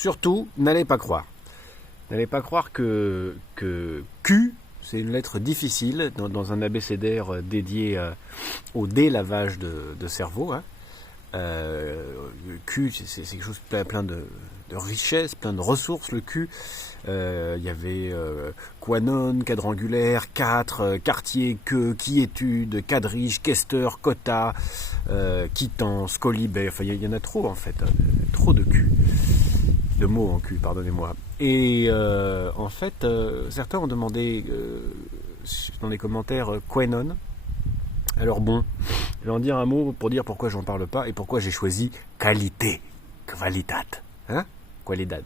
surtout, n'allez pas croire. N'allez pas croire que Q, c'est une lettre difficile dans un abécédaire dédié au délavage de cerveau. Hein. Q, c'est quelque chose plein de richesses, plein de ressources, le Q. Il y avait quanon, quadrangulaire, 4, quartier, queue, quiétude, quadrige, questeur, quota, quittance, colibet. Enfin, il y en a trop en fait. Trop de Q. De mots en Q, pardonnez-moi. Et en fait, certains ont demandé dans les commentaires quanon. Alors bon, je vais en dire un mot pour dire pourquoi j'en parle pas et pourquoi j'ai choisi qualité, qualitat, hein, qualidad.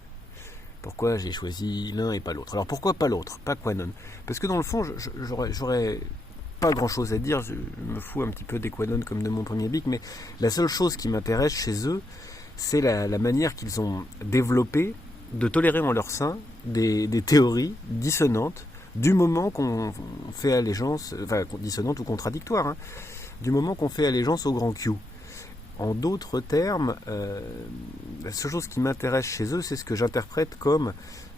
Pourquoi j'ai choisi l'un et pas l'autre. Alors pourquoi pas l'autre, pas quanon? Parce que dans le fond, j'aurais pas grand-chose à dire, je me fous un petit peu des quanon comme de mon premier bic, mais la seule chose qui m'intéresse chez eux, c'est la manière qu'ils ont développé de tolérer en leur sein des théories dissonantes du moment qu'on fait allégeance, enfin dissonantes ou contradictoires, hein, du moment qu'on fait allégeance au grand Q. En d'autres termes, la seule chose qui m'intéresse chez eux, c'est ce que j'interprète comme,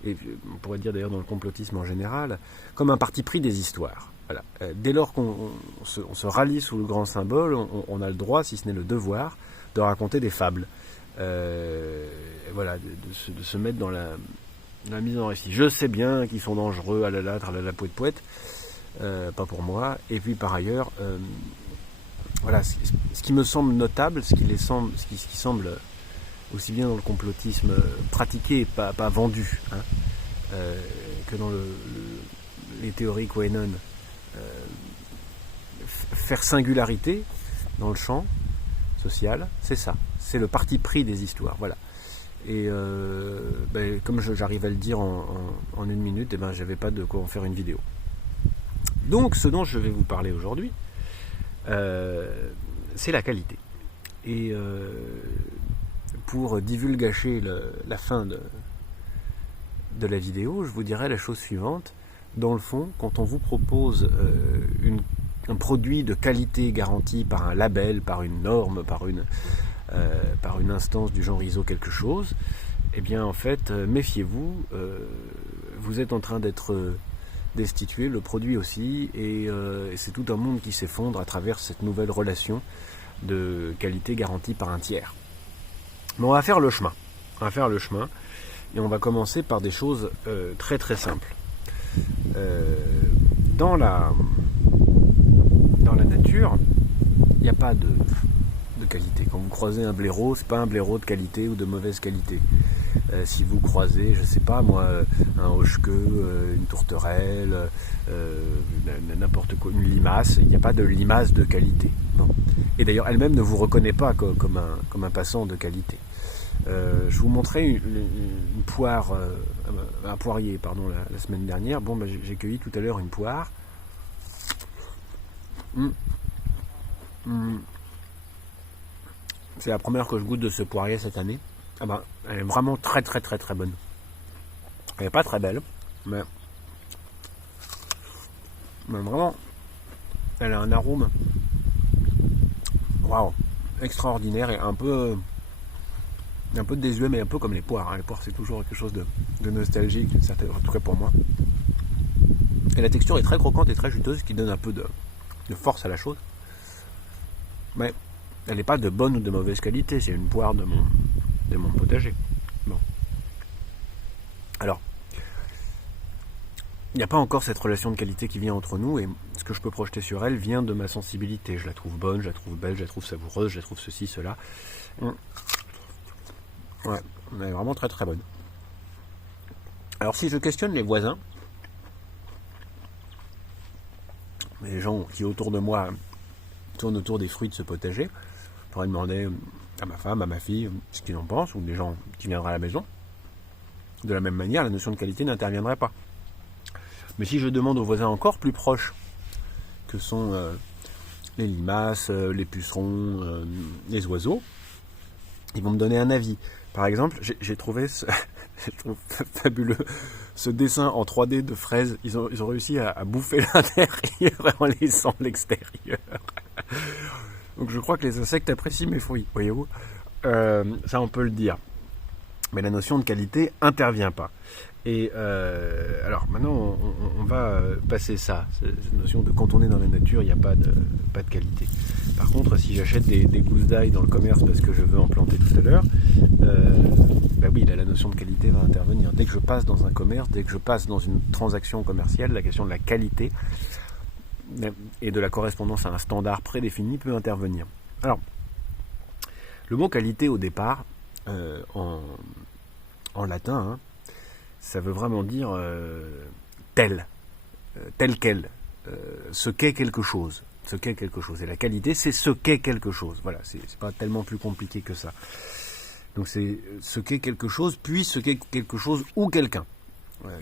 et on pourrait dire d'ailleurs dans le complotisme en général, comme un parti pris des histoires. Voilà. Dès lors qu'on se rallie sous le grand symbole, on a le droit, si ce n'est le devoir, de raconter des fables. Voilà, de se mettre dans la mise en récit. Je sais bien qu'ils sont dangereux, à la poète, pas pour moi. Et puis par ailleurs, voilà, ce qui me semble notable, ce qui semble aussi bien dans le complotisme pratiqué et pas vendu, hein, que dans les théories quanon, faire singularité dans le champ social, c'est ça. C'est le parti pris des histoires, voilà. Et comme j'arrive à le dire en une minute, et j'avais pas de quoi en faire une vidéo. Donc, ce dont je vais vous parler aujourd'hui, c'est la qualité. Et pour divulgacher la fin de la vidéo, je vous dirai la chose suivante. Dans le fond, quand on vous propose un produit de qualité garanti par un label, par une norme, par une instance du genre ISO quelque chose, eh bien en fait, méfiez-vous, vous êtes en train d'être destitué, le produit aussi, et c'est tout un monde qui s'effondre à travers cette nouvelle relation de qualité garantie par un tiers. Mais on va faire le chemin. Et on va commencer par des choses très très simples. Dans la nature, il n'y a pas de qualité. Quand vous croisez un blaireau, c'est pas un blaireau de qualité ou de mauvaise qualité. Si vous croisez, je sais pas moi, un hoche-queue, une tourterelle, n'importe quoi, une limace, il n'y a pas de limace de qualité. Bon. Et d'ailleurs, elle-même ne vous reconnaît pas comme un passant de qualité. Je vous montrais une poire, un poirier, pardon, la semaine dernière. Bon, j'ai cueilli tout à l'heure une poire. C'est la première que je goûte de ce poirier cette année. Elle est vraiment très très très très bonne. Elle n'est pas très belle, mais vraiment, elle a un arôme, waouh, extraordinaire et un peu désuet, mais un peu comme les poires. Hein. Les poires, c'est toujours quelque chose de nostalgique, en tout cas pour moi. Et la texture est très croquante et très juteuse, ce qui donne un peu de force à la chose. Mais elle n'est pas de bonne ou de mauvaise qualité, c'est une poire de mon potager. Bon. Alors, il n'y a pas encore cette relation de qualité qui vient entre nous, et ce que je peux projeter sur elle vient de ma sensibilité. Je la trouve bonne, je la trouve belle, je la trouve savoureuse, je la trouve ceci, cela. Ouais, elle est vraiment très très bonne. Alors si je questionne les voisins, les gens qui autour de moi tournent autour des fruits de ce potager, je pourrais demander à ma femme, à ma fille, ce qu'ils en pensent, ou des gens qui viendraient à la maison. De la même manière, la notion de qualité n'interviendrait pas. Mais si je demande aux voisins encore plus proches, que sont les limaces, les pucerons, les oiseaux, ils vont me donner un avis. Par exemple, j'ai trouvé fabuleux ce dessin en 3D de fraises. Ils ont réussi à bouffer l'intérieur en laissant l'extérieur. Donc je crois que les insectes apprécient mes fruits, voyez-vous. Ça on peut le dire. Mais la notion de qualité intervient pas. Et alors maintenant, on va passer ça, cette notion de quand on est dans la nature, il n'y a pas de qualité. Par contre, si j'achète des gousses d'ail dans le commerce parce que je veux en planter tout à l'heure, bah oui, là, la notion de qualité va intervenir. Dès que je passe dans un commerce, dès que je passe dans une transaction commerciale, la question de la qualité et de la correspondance à un standard prédéfini peut intervenir. Alors, le mot qualité au départ, en latin, hein, ça veut vraiment dire tel quel, ce qu'est quelque chose. Ce qu'est quelque chose. Et la qualité, c'est ce qu'est quelque chose. Voilà, c'est pas tellement plus compliqué que ça. Donc c'est ce qu'est quelque chose, puis ce qu'est quelque chose ou quelqu'un.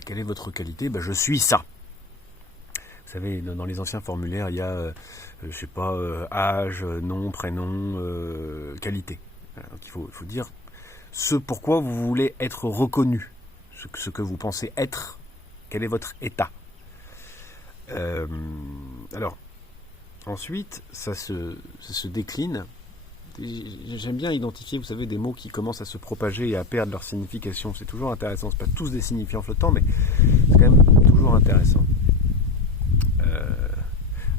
Quelle est votre qualité ? Je suis ça. Vous savez, dans les anciens formulaires, il y a, je sais pas, âge, nom, prénom, qualité. Donc il faut dire ce pourquoi vous voulez être reconnu, ce que vous pensez être, quel est votre état. Alors, ensuite, ça se décline. J'aime bien identifier, vous savez, des mots qui commencent à se propager et à perdre leur signification. C'est toujours intéressant. C'est pas tous des signifiants flottants, mais c'est quand même toujours intéressant.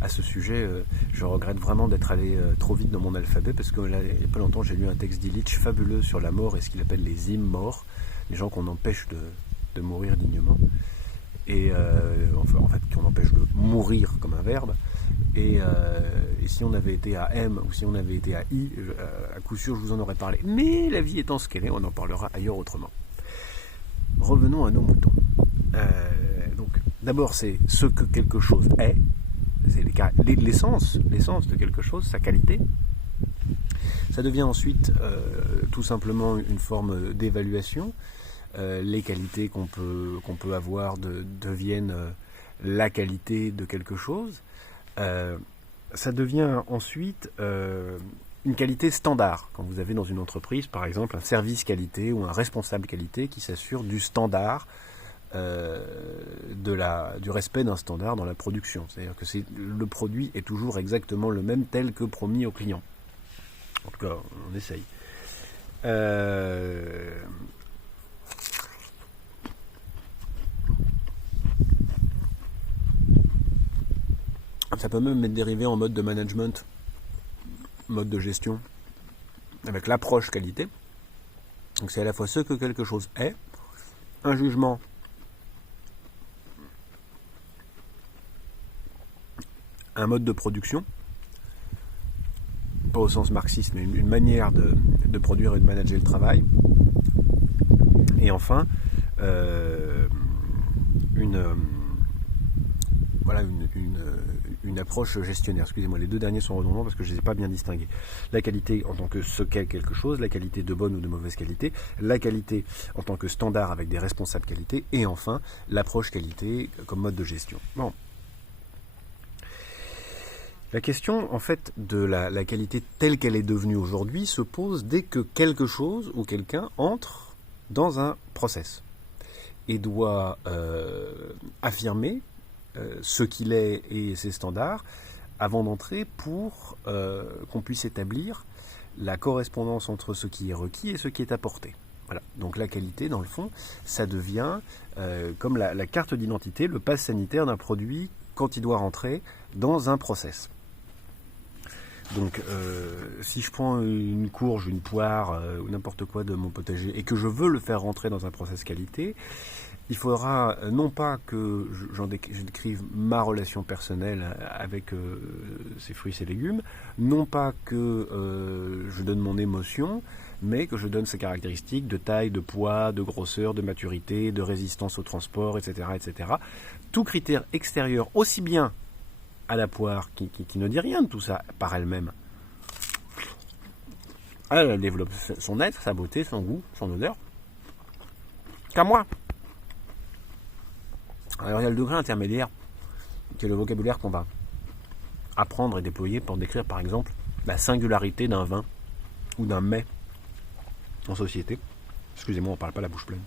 À ce sujet, je regrette vraiment d'être allé trop vite dans mon alphabet, parce que là, il n'y a pas longtemps, j'ai lu un texte d'Illich fabuleux sur la mort et ce qu'il appelle les immorts, les gens qu'on empêche de mourir dignement, et en fait qu'on empêche de mourir comme un verbe. Et si on avait été à M ou si on avait été à I, à coup sûr je vous en aurais parlé. Mais la vie étant ce qu'elle est, on en parlera ailleurs autrement. Revenons à nos moutons. Donc, d'abord, c'est ce que quelque chose est. C'est l'essence de quelque chose, sa qualité. Ça devient ensuite tout simplement une forme d'évaluation. Les qualités qu'on peut avoir deviennent la qualité de quelque chose. Ça devient ensuite une qualité standard. Quand vous avez dans une entreprise, par exemple, un service qualité ou un responsable qualité qui s'assure du standard, du respect d'un standard dans la production. C'est-à-dire que le produit est toujours exactement le même tel que promis au client. En tout cas, on essaye. Ça peut même être dérivé en mode de management, mode de gestion, avec l'approche qualité. Donc c'est à la fois ce que quelque chose est, un jugement, un mode de production, pas au sens marxiste, mais une manière de produire et de manager le travail. Et enfin, une approche gestionnaire. Excusez-moi, les deux derniers sont redondants parce que je ne les ai pas bien distingués. La qualité en tant que ce qu'est quelque chose, la qualité de bonne ou de mauvaise qualité, la qualité en tant que standard avec des responsables qualité, et enfin, l'approche qualité comme mode de gestion. Bon. La question, en fait, de la qualité telle qu'elle est devenue aujourd'hui se pose dès que quelque chose ou quelqu'un entre dans un process et doit affirmer ce qu'il est et ses standards avant d'entrer pour qu'on puisse établir la correspondance entre ce qui est requis et ce qui est apporté. Voilà. Donc la qualité, dans le fond, ça devient comme la carte d'identité, le pass sanitaire d'un produit quand il doit rentrer dans un process. Donc si je prends une courge, une poire ou n'importe quoi de mon potager et que je veux le faire rentrer dans un process qualité, il faudra non pas que je décrive ma relation personnelle avec ces fruits et ces légumes, non pas que je donne mon émotion, mais que je donne ses caractéristiques de taille, de poids, de grosseur, de maturité, de résistance au transport, etc., etc. Tout critère extérieur, aussi bien à la poire, qui ne dit rien de tout ça par elle-même. Elle développe son être, sa beauté, son goût, son odeur, qu'à moi. Alors il y a le degré intermédiaire, qui est le vocabulaire qu'on va apprendre et déployer pour décrire par exemple la singularité d'un vin ou d'un mets en société. Excusez-moi, on ne parle pas la bouche pleine.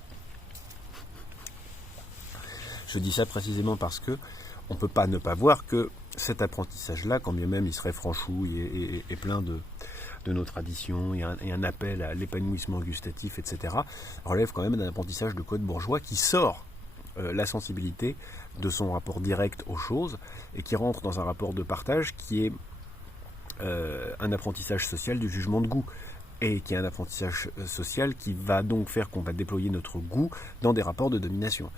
Je dis ça précisément parce que on ne peut pas ne pas voir que cet apprentissage-là, quand bien même il serait franchouille et plein de nos traditions et un appel à l'épanouissement gustatif, etc., relève quand même d'un apprentissage de code bourgeois qui sort la sensibilité de son rapport direct aux choses et qui rentre dans un rapport de partage qui est un apprentissage social du jugement de goût et qui est un apprentissage social qui va donc faire qu'on va déployer notre goût dans des rapports de domination.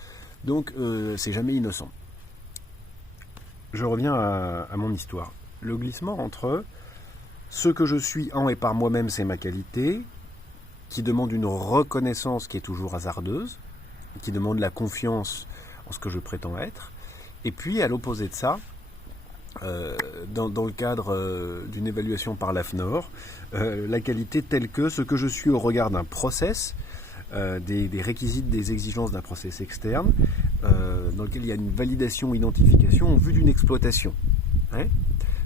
Donc c'est jamais innocent. Je reviens à mon histoire. Le glissement entre ce que je suis en et par moi-même, c'est ma qualité, qui demande une reconnaissance qui est toujours hasardeuse, qui demande la confiance en ce que je prétends être, et puis à l'opposé de ça, dans le cadre d'une évaluation par l'AFNOR, la qualité telle que ce que je suis au regard d'un process, des réquisites, des exigences d'un process externe, dans lequel il y a une validation, identification en vue d'une exploitation. Hein ?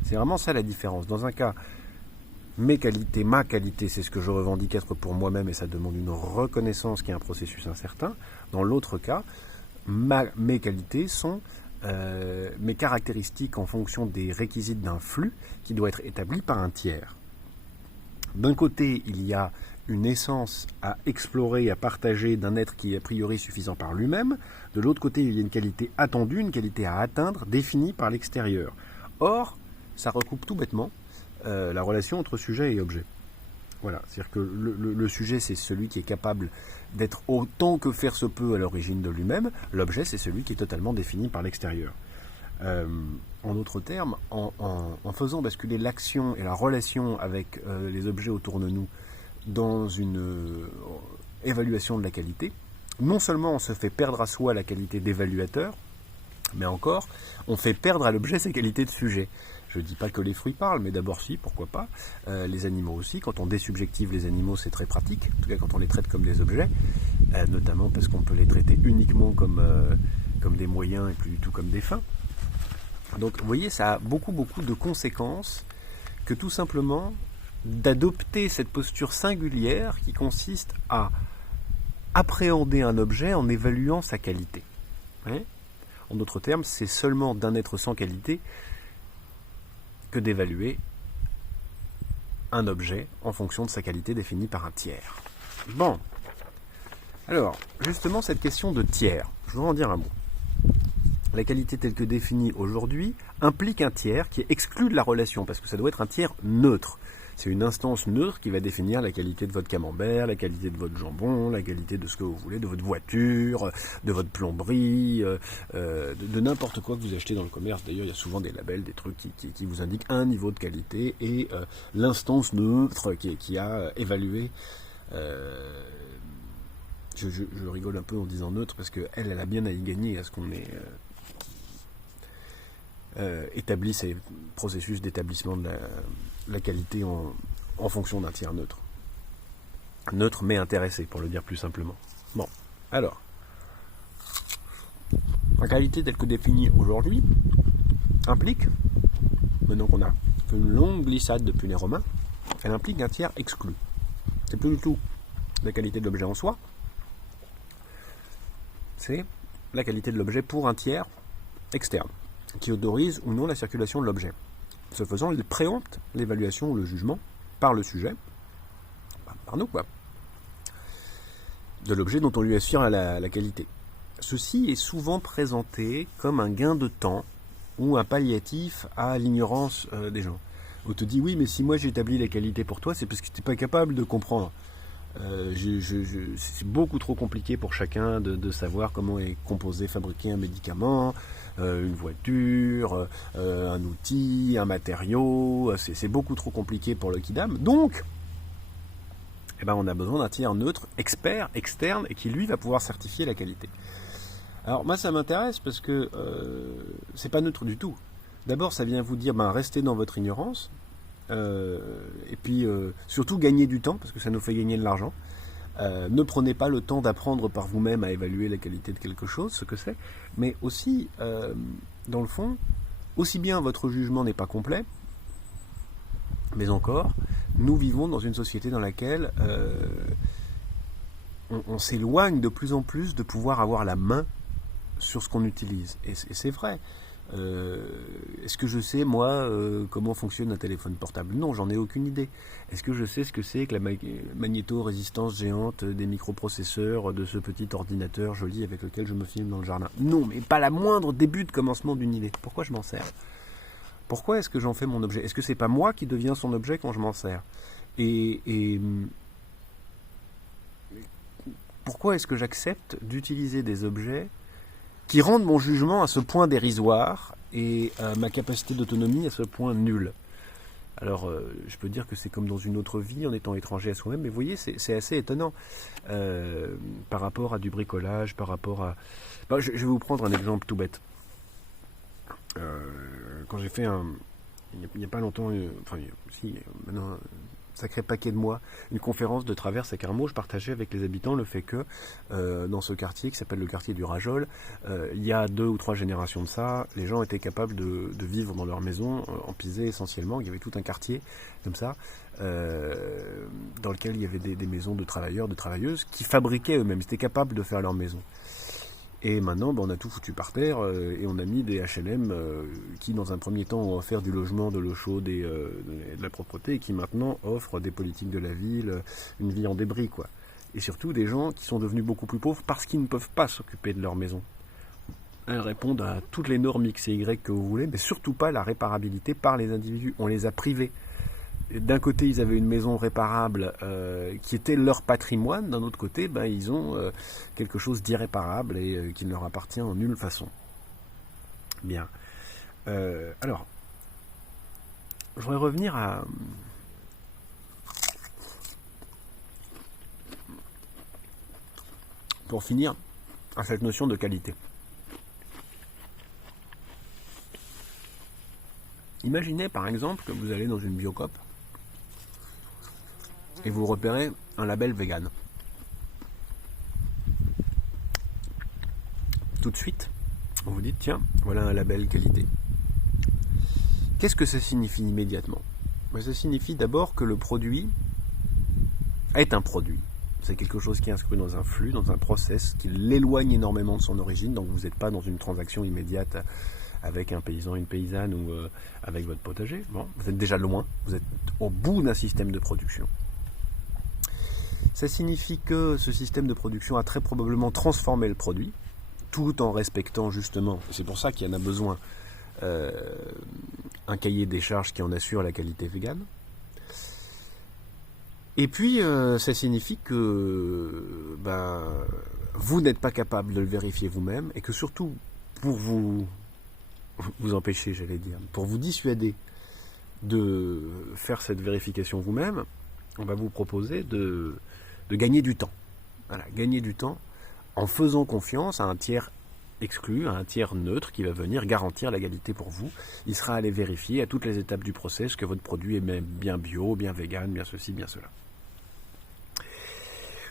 C'est vraiment ça la différence. Dans un cas, mes qualités, ma qualité, c'est ce que je revendique être pour moi-même et ça demande une reconnaissance qui est un processus incertain. Dans l'autre cas, mes qualités sont mes caractéristiques en fonction des réquisites d'un flux qui doit être établi par un tiers. D'un côté, il y a une essence à explorer, à partager d'un être qui est a priori suffisant par lui-même. De l'autre côté, il y a une qualité attendue, une qualité à atteindre, définie par l'extérieur. Or, ça recoupe tout bêtement la relation entre sujet et objet. Voilà, c'est-à-dire que le sujet, c'est celui qui est capable d'être autant que faire se peut à l'origine de lui-même. L'objet, c'est celui qui est totalement défini par l'extérieur. En d'autres termes, en faisant basculer l'action et la relation avec les objets autour de nous dans une évaluation de la qualité, non seulement on se fait perdre à soi la qualité d'évaluateur, mais encore, on fait perdre à l'objet ses qualités de sujet. Je ne dis pas que les fruits parlent, mais d'abord si, pourquoi pas. Les animaux aussi, quand on désubjective les animaux, c'est très pratique, en tout cas quand on les traite comme des objets, notamment parce qu'on peut les traiter uniquement comme des moyens et plus du tout comme des fins. Donc vous voyez, ça a beaucoup de conséquences que tout simplement d'adopter cette posture singulière qui consiste à appréhender un objet en évaluant sa qualité. Hein ? En d'autres termes, c'est seulement d'un être sans qualité que d'évaluer un objet en fonction de sa qualité définie par un tiers. Bon. Alors, justement, cette question de tiers, je vais en dire un mot. La qualité telle que définie aujourd'hui implique un tiers qui est exclu de la relation, parce que ça doit être un tiers neutre. C'est une instance neutre qui va définir la qualité de votre camembert, la qualité de votre jambon, la qualité de ce que vous voulez, de votre voiture, de votre plomberie, de n'importe quoi que vous achetez dans le commerce. D'ailleurs, il y a souvent des labels, des trucs qui vous indiquent un niveau de qualité et l'instance neutre qui a évalué. Je rigole un peu en disant neutre parce qu'elle a bien à y gagner à ce qu'on ait établi ces processus d'établissement de la qualité en fonction d'un tiers neutre. Neutre mais intéressé, pour le dire plus simplement. Bon, alors, la qualité telle que définie aujourd'hui implique, maintenant qu'on a fait une longue glissade depuis les Romains, elle implique un tiers exclu. C'est plus du tout la qualité de l'objet en soi, c'est la qualité de l'objet pour un tiers externe, qui autorise ou non la circulation de l'objet. Ce faisant, il préempte l'évaluation ou le jugement par le sujet, par nous quoi, de l'objet dont on lui assure la qualité. Ceci est souvent présenté comme un gain de temps ou un palliatif à l'ignorance des gens. On te dit oui, mais si moi j'établis la qualité pour toi, c'est parce que tu n'es pas capable de comprendre. C'est beaucoup trop compliqué pour chacun de savoir comment est composé, fabriqué un médicament, une voiture, un outil, un matériau. C'est beaucoup trop compliqué pour le kidam. Donc, on a besoin d'un tiers neutre, expert, externe, et qui lui va pouvoir certifier la qualité. Alors moi ça m'intéresse parce que c'est pas neutre du tout. D'abord ça vient vous dire restez dans votre ignorance. Et puis surtout gagner du temps parce que ça nous fait gagner de l'argent. Ne prenez pas le temps d'apprendre par vous-même à évaluer la qualité de quelque chose, ce que c'est, mais aussi dans le fond, aussi bien votre jugement n'est pas complet, mais encore, nous vivons dans une société dans laquelle on s'éloigne de plus en plus de pouvoir avoir la main sur ce qu'on utilise. Et c'est vrai. Est-ce que je sais, moi, comment fonctionne un téléphone portable? Non, j'en ai aucune idée. Est-ce que je sais ce que c'est que la magnéto-résistance géante des microprocesseurs de ce petit ordinateur joli avec lequel je me filme dans le jardin? Non, mais pas la moindre début de commencement d'une idée. Pourquoi je m'en sers? Pourquoi est-ce que j'en fais mon objet? Est-ce que c'est pas moi qui deviens son objet quand je m'en sers? Et pourquoi est-ce que j'accepte d'utiliser des objets qui rendent mon jugement à ce point dérisoire et ma capacité d'autonomie à ce point nulle? Alors, je peux dire que c'est comme dans une autre vie, en étant étranger à soi-même, mais vous voyez, c'est assez étonnant par rapport à du bricolage, par rapport à... Bon, je vais vous prendre un exemple tout bête. Quand j'ai fait il n'y a pas longtemps, maintenant, un sacré paquet de mois, une conférence de traverse à Carmo, je partageais avec les habitants le fait que dans ce quartier qui s'appelle le quartier du Rajol, il y a 2 ou 3 générations de ça, les gens étaient capables de vivre dans leur maison en pisé essentiellement. Il y avait tout un quartier comme ça dans lequel il y avait des maisons de travailleurs, de travailleuses qui fabriquaient eux-mêmes, ils étaient capables de faire leur maison. Et maintenant, on a tout foutu par terre et on a mis des H&M qui, dans un premier temps, ont offert du logement, de l'eau chaude et de la propreté, et qui maintenant offrent des politiques de la ville, une vie en débris, quoi. Et surtout des gens qui sont devenus beaucoup plus pauvres parce qu'ils ne peuvent pas s'occuper de leur maison. Elles répondent à toutes les normes X et Y que vous voulez, mais surtout pas la réparabilité par les individus. On les a privés. D'un côté, ils avaient une maison réparable qui était leur patrimoine. D'un autre côté, ils ont quelque chose d'irréparable et qui ne leur appartient en nulle façon. Bien. Alors, je voudrais revenir pour finir, à cette notion de qualité. Imaginez par exemple que vous allez dans une Biocoop et vous repérez un label vegan. Tout de suite, on vous dit, tiens, voilà un label qualité. Qu'est-ce que ça signifie immédiatement? Ça signifie d'abord que le produit est un produit. C'est quelque chose qui est inscrit dans un flux, dans un process, qui l'éloigne énormément de son origine, donc vous n'êtes pas dans une transaction immédiate avec un paysan, une paysanne ou avec votre potager. Bon, vous êtes déjà loin, vous êtes au bout d'un système de production. Ça signifie que ce système de production a très probablement transformé le produit, tout en respectant justement, c'est pour ça qu'il y en a besoin, un cahier des charges qui en assure la qualité végane. Et puis, ça signifie que vous n'êtes pas capable de le vérifier vous-même, et que surtout, pour vous empêcher, j'allais dire, pour vous dissuader de faire cette vérification vous-même, on va vous proposer de gagner du temps. Voilà, gagner du temps en faisant confiance à un tiers exclu, à un tiers neutre qui va venir garantir la qualité pour vous. Il sera allé vérifier à toutes les étapes du process que votre produit est bien bio, bien vegan, bien ceci, bien cela.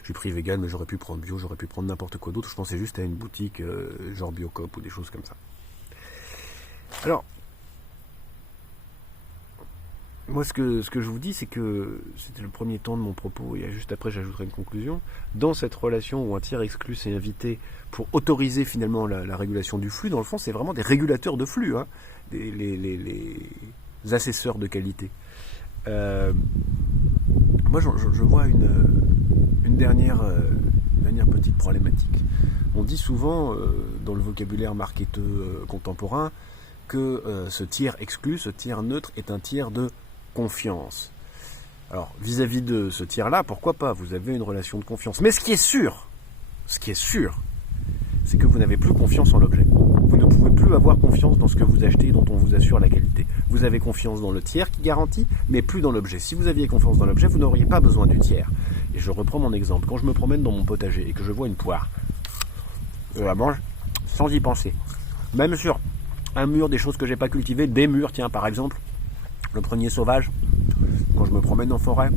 J'ai pris vegan, mais j'aurais pu prendre bio, j'aurais pu prendre n'importe quoi d'autre. Je pensais juste à une boutique genre Biocoop ou des choses comme ça. Alors, moi, ce que je vous dis, c'est que c'était le premier temps de mon propos, et juste après, j'ajouterai une conclusion. Dans cette relation où un tiers exclu s'est invité pour autoriser finalement la régulation du flux, dans le fond, c'est vraiment des régulateurs de flux, hein, les assesseurs de qualité. Moi, je vois une dernière petite problématique. On dit souvent, dans le vocabulaire marketeux contemporain, que ce tiers exclu, ce tiers neutre, est un tiers de confiance. Alors, vis-à-vis de ce tiers-là, pourquoi pas? Vous avez une relation de confiance. Mais ce qui est sûr, c'est que vous n'avez plus confiance en l'objet. Vous ne pouvez plus avoir confiance dans ce que vous achetez et dont on vous assure la qualité. Vous avez confiance dans le tiers qui garantit, mais plus dans l'objet. Si vous aviez confiance dans l'objet, vous n'auriez pas besoin du tiers. Et je reprends mon exemple. Quand je me promène dans mon potager et que je vois une poire, je la mange sans y penser. Même sur un mur, des choses que j'ai pas cultivées, des murs, tiens, par exemple, le prunier sauvage, quand je me promène en forêt,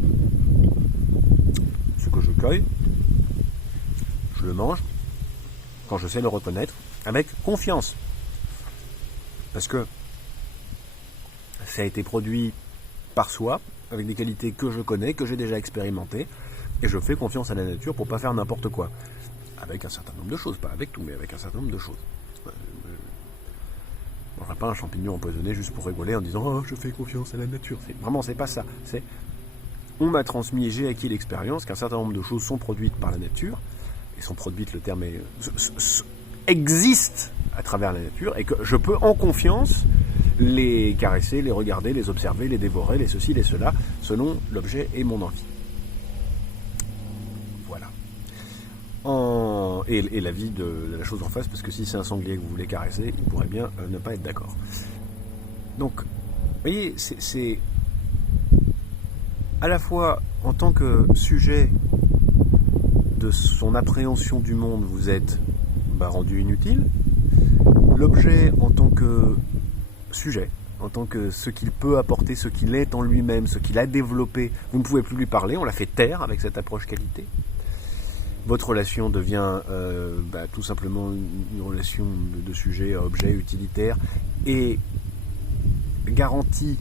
ce que je cueille, je le mange, quand je sais le reconnaître, avec confiance. Parce que ça a été produit par soi, avec des qualités que je connais, que j'ai déjà expérimentées, et je fais confiance à la nature pour pas faire n'importe quoi. Avec un certain nombre de choses, pas avec tout, mais avec un certain nombre de choses. On ne mangerait pas un champignon empoisonné juste pour rigoler en disant « Oh, je fais confiance à la nature ». C'est pas ça. On m'a transmis et j'ai acquis l'expérience qu'un certain nombre de choses sont produites par la nature, et sont produites, le terme existe à travers la nature, et que je peux en confiance les caresser, les regarder, les observer, les dévorer, les ceci, les cela, selon l'objet et mon envie. Voilà. Et l'avis de la chose en face, parce que si c'est un sanglier que vous voulez caresser, il pourrait bien ne pas être d'accord. Donc, vous voyez, c'est à la fois en tant que sujet de son appréhension du monde, vous êtes rendu inutile. L'objet en tant que sujet, en tant que ce qu'il peut apporter, ce qu'il est en lui-même, ce qu'il a développé, vous ne pouvez plus lui parler, on l'a fait taire avec cette approche qualité. Votre relation devient tout simplement une relation de sujet à objet utilitaire et garantie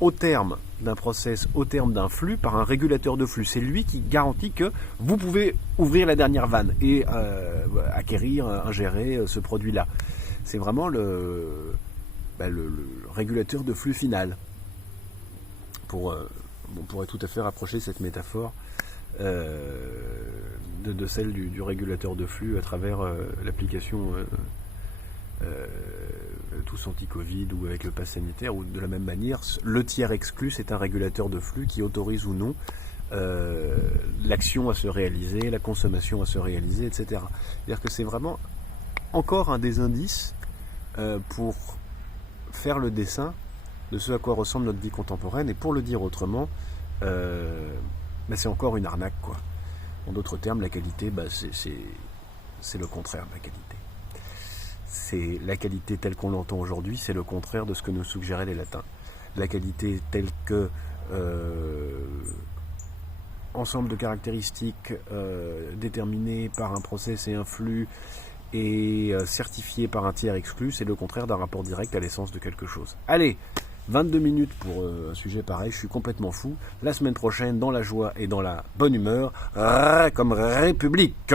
au terme d'un process, au terme d'un flux, par un régulateur de flux. C'est lui qui garantit que vous pouvez ouvrir la dernière vanne et acquérir, ingérer ce produit-là. C'est vraiment le régulateur de flux final. On pourrait tout à fait rapprocher cette métaphore de celle du régulateur de flux à travers l'application tous anti-Covid ou avec le pass sanitaire, ou de la même manière, le tiers exclu, c'est un régulateur de flux qui autorise ou non l'action à se réaliser, la consommation à se réaliser, etc. C'est-à-dire que c'est vraiment encore un des indices pour faire le dessin de ce à quoi ressemble notre vie contemporaine, et pour le dire autrement, c'est encore une arnaque, quoi. En d'autres termes, la qualité, c'est le contraire de la qualité. C'est la qualité telle qu'on l'entend aujourd'hui, c'est le contraire de ce que nous suggéraient les latins. La qualité telle que ensemble de caractéristiques déterminées par un process et un flux et certifiées par un tiers exclu, c'est le contraire d'un rapport direct à l'essence de quelque chose. Allez, 22 minutes pour un sujet pareil, je suis complètement fou. La semaine prochaine, dans la joie et dans la bonne humeur, comme République.